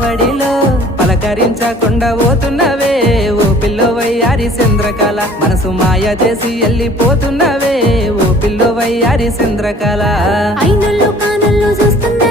వడిలో పలకరించకుండా పోతున్నవే ఓ pillow వయ్యారి చంద్రకళ మనసు మాయ చేసి వెళ్ళిపోతున్నవే ఓ పిల్లో వయ్యారి చంద్రకళ అయినల్లో కానల్లో చూస్తున్నా